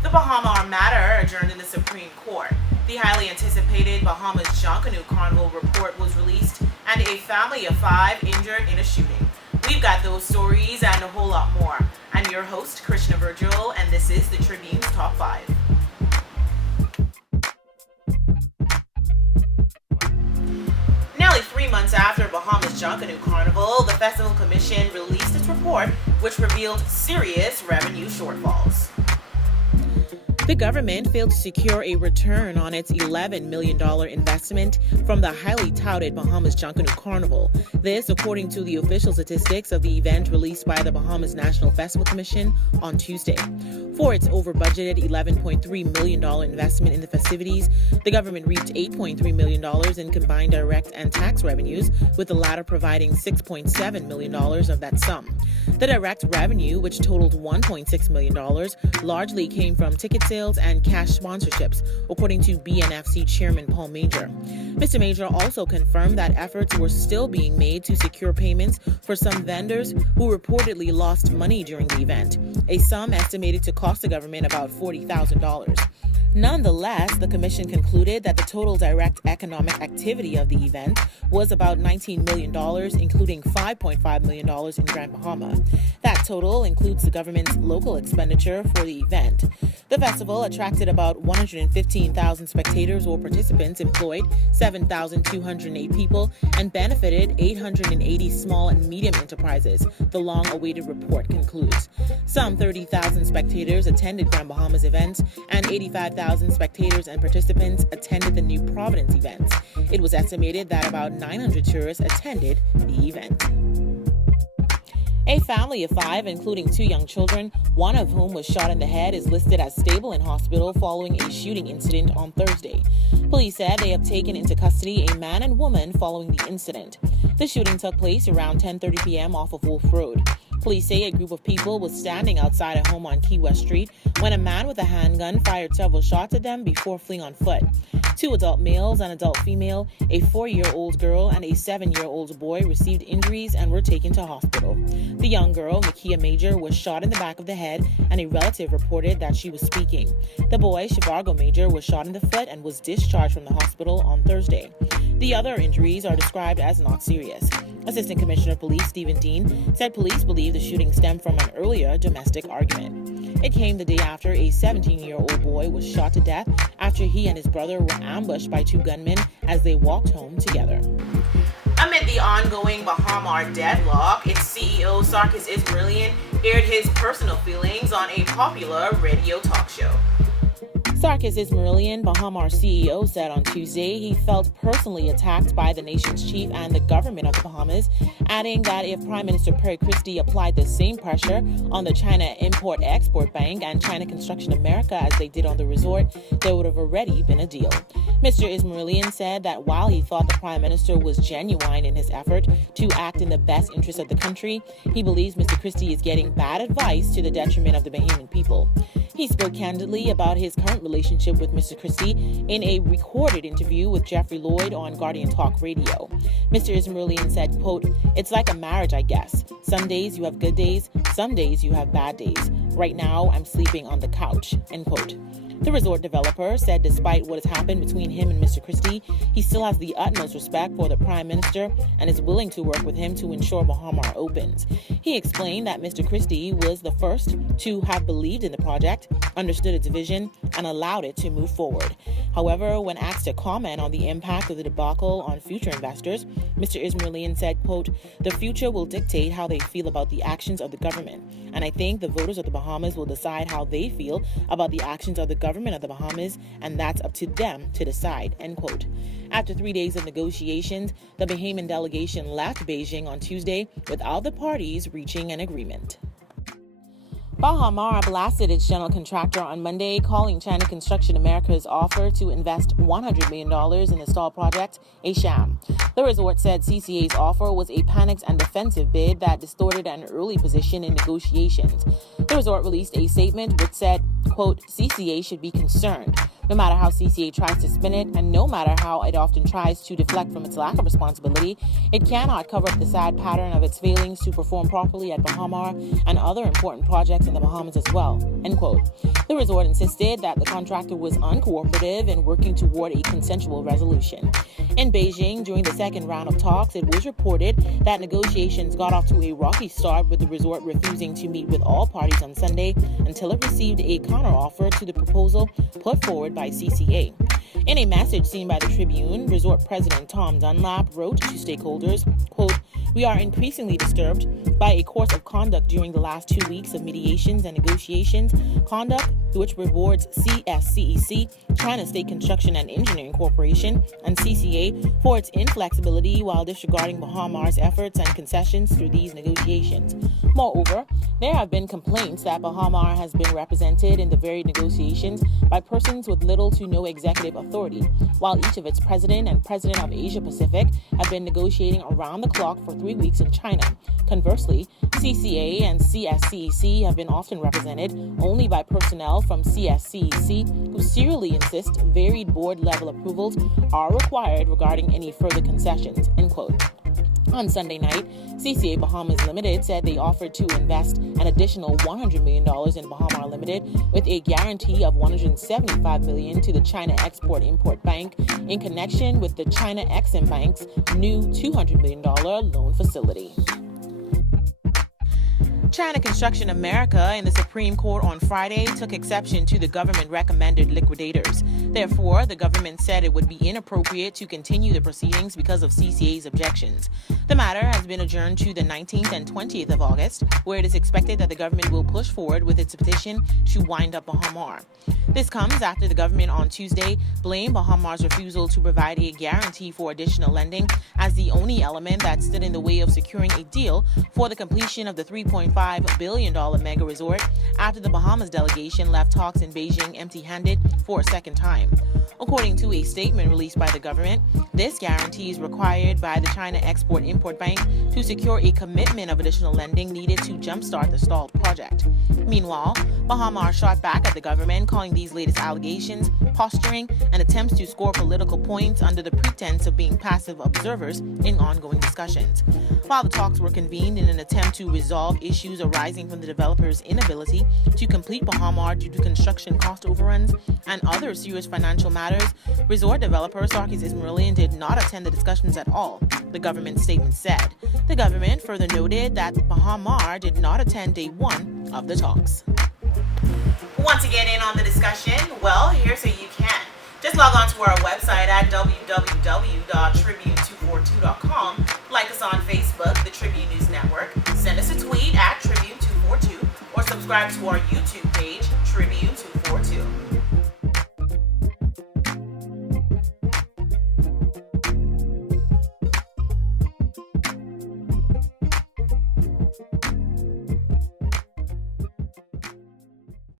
The Bahama matter adjourned in the Supreme Court. The highly anticipated Bahamas Junkanoo Carnival report was released, and a family of 5 injured in a shooting. We've got those stories and a whole lot more. I'm your host, Krishna Virgil, and this is the Tribune's Top 5. Nearly 3 months after Bahamas Junkanoo Carnival, the Festival Commission released its report, which revealed serious revenue shortfalls. The government failed to secure a return on its $11 million investment from the highly touted Bahamas Junkanoo Carnival. This, according to the official statistics of the event released by the Bahamas National Festival Commission on Tuesday. For its over-budgeted $11.3 million investment in the festivities, the government reaped $8.3 million in combined direct and tax revenues, with the latter providing $6.7 million of that sum. The direct revenue, which totaled $1.6 million, largely came from ticket sales and cash sponsorships, according to BNFC Chairman Paul Major. Mr. Major also confirmed that efforts were still being made to secure payments for some vendors who reportedly lost money during the event, a sum estimated to cost the government about $40,000. Nonetheless, the commission concluded that the total direct economic activity of the event was about $19 million, including $5.5 million in Grand Bahama. That total includes the government's local expenditure for the event. The festival attracted about 115,000 spectators or participants, employed 7,208 people, and benefited 880 small and medium enterprises, the long-awaited report concludes. Some 30,000 spectators attended Grand Bahama's events, and 85,000 spectators and participants attended the New Providence events. It was estimated that about 900 tourists attended the event. A family of 5, including 2 young children, one of whom was shot in the head, is listed as stable in hospital following a shooting incident on Thursday. Police said they have taken into custody a man and woman following the incident. The shooting took place around 10:30 p.m. off of Wolf Road. Police say a group of people was standing outside a home on Key West Street when a man with a handgun fired several shots at them before fleeing on foot. 2 adult males, an adult female, a 4-year-old girl, and a 7-year-old boy received injuries and were taken to hospital. The young girl, Nakia Major, was shot in the back of the head, and a relative reported that she was speaking. The boy, Shivargo Major, was shot in the foot and was discharged from the hospital on Thursday. The other injuries are described as not serious. Assistant Commissioner of Police Stephen Dean said police believe the shooting stemmed from an earlier domestic argument. It came the day after a 17-year-old boy was shot to death after he and his brother were ambushed by 2 gunmen as they walked home together. Amid the ongoing Bahama deadlock, its CEO Sarkis Ismailian aired his personal feelings on a popular radio talk show. Sarkis Ismailian, Bahamar's CEO, said on Tuesday he felt personally attacked by the nation's chief and the government of the Bahamas, adding that if Prime Minister Perry Christie applied the same pressure on the China Import-Export Bank and China Construction America as they did on the resort, there would have already been a deal. Mr. Ismailian said that while he thought the Prime Minister was genuine in his effort to act in the best interest of the country, he believes Mr. Christie is getting bad advice to the detriment of the Bahamian people. He spoke candidly about his current relationship with Mr. Christie in a recorded interview with Jeffrey Lloyd on Guardian Talk Radio. Mr. Ismailian said, quote, "It's like a marriage, I guess. Some days you have good days, some days you have bad days. Right now, I'm sleeping on the couch," end quote. The resort developer said despite what has happened between him and Mr. Christie, he still has the utmost respect for the Prime Minister and is willing to work with him to ensure Bahama opens. He explained that Mr. Christie was the first to have believed in the project, understood its vision, and allowed it to move forward. However, when asked to comment on the impact of the debacle on future investors, Mr. Ismailian said, quote, "The future will dictate how they feel about the actions of the government, and I think the voters of the Bahamas will decide how they feel about the actions of the government of the Bahamas, and that's up to them to decide," end quote. After 3 days of negotiations, the Bahamian delegation left Beijing on Tuesday without the parties reaching an agreement. Bahama blasted its general contractor on Monday, calling China Construction America's offer to invest $100 million in the stall project a sham. The resort said CCA's offer was a panicked and defensive bid that distorted an early position in negotiations. The resort released a statement which said, quote, "CCA should be concerned. No matter how CCA tries to spin it, and no matter how it often tries to deflect from its lack of responsibility, it cannot cover up the sad pattern of its failings to perform properly at Bahama and other important projects in the Bahamas as well," end quote. The resort insisted that the contractor was uncooperative and working toward a consensual resolution. In Beijing, during the second round of talks, it was reported that negotiations got off to a rocky start, with the resort refusing to meet with all parties on Sunday until it received a counteroffer to the proposal put forward by CCA. In a message seen by the Tribune, resort president Tom Dunlap wrote to stakeholders, quote, "We are increasingly disturbed by a course of conduct during the last 2 weeks of mediations and negotiations, conduct which rewards CSCEC, China State Construction and Engineering Corporation, and CCA for its inflexibility while disregarding Bahamar's efforts and concessions through these negotiations. Moreover, there have been complaints that Bahamar has been represented in the varied negotiations by persons with little to no executive authority, while each of its president and president of Asia Pacific have been negotiating around the clock for 3 weeks in China. Conversely, CCA and CSCEC have been often represented only by personnel from CSCEC who serially insist varied board-level approvals are required regarding any further concessions," end quote. On Sunday night, CCA Bahamas Limited said they offered to invest an additional $100 million in Bahamar Limited with a guarantee of $175 million to the China Export-Import Bank in connection with the China Exim Bank's new $200 million loan facility. China Construction America in the Supreme Court on Friday took exception to the government-recommended liquidators. Therefore, the government said it would be inappropriate to continue the proceedings because of CCA's objections. The matter has been adjourned to the 19th and 20th of August, where it is expected that the government will push forward with its petition to wind up Bahamar. This comes after the government on Tuesday blamed Bahamar's refusal to provide a guarantee for additional lending as the only element that stood in the way of securing a deal for the completion of the $3.5 billion mega resort after the Bahamas delegation left talks in Beijing empty-handed for a second time. According to a statement released by the government, this guarantee is required by the China Export-Import Bank to secure a commitment of additional lending needed to jumpstart the stalled project. Meanwhile, Bahamar shot back at the government, calling these latest allegations posturing and attempts to score political points under the pretense of being passive observers in ongoing discussions. While the talks were convened in an attempt to resolve issues arising from the developer's inability to complete Bahamar due to construction cost overruns and other serious financial matters, resort developer Sarkis Ismailian did not attend the discussions at all, the government statement said. The government further noted that Bahamar did not attend day one of the talks. Want to get in on the discussion? Well, here's how you can. Just log on to our website at www.tribune242.com, like us on Facebook, the Tribune News Network, send us a tweet at Tribune242, or subscribe to our YouTube page, Tribune